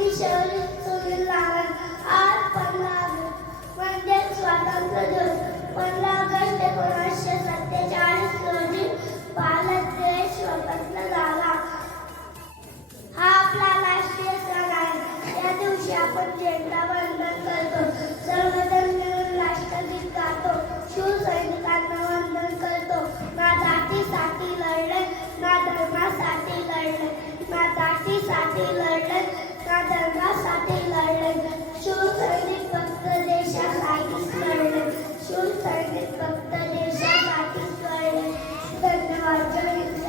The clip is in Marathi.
मी शौर्य सुनील नारायण. आज 15 ऑगस्ट म्हणजे स्वातंत्र्य दिवस. 15 ऑगस्ट 1947 रोजी भारत देश स्वतंत्र झाला. हा आपला राष्ट्रीय सण आहे. या दिवशी आपण झेंडा वंदन करतो, सर्वजण मिळून राष्ट्रगीत गातो, शिवसैनिकांना वंदन करतो. ना जातीसाठी लढले, ना धर्मासाठी लढले, ना जातीसाठी लढले, ना धर्मासाठी लढले. शिवसैनिक फक्त देशासाठीच लढले. शिवसैनिक फक्त देशासाठीच लढले. धन्यवाद. जय हिंद.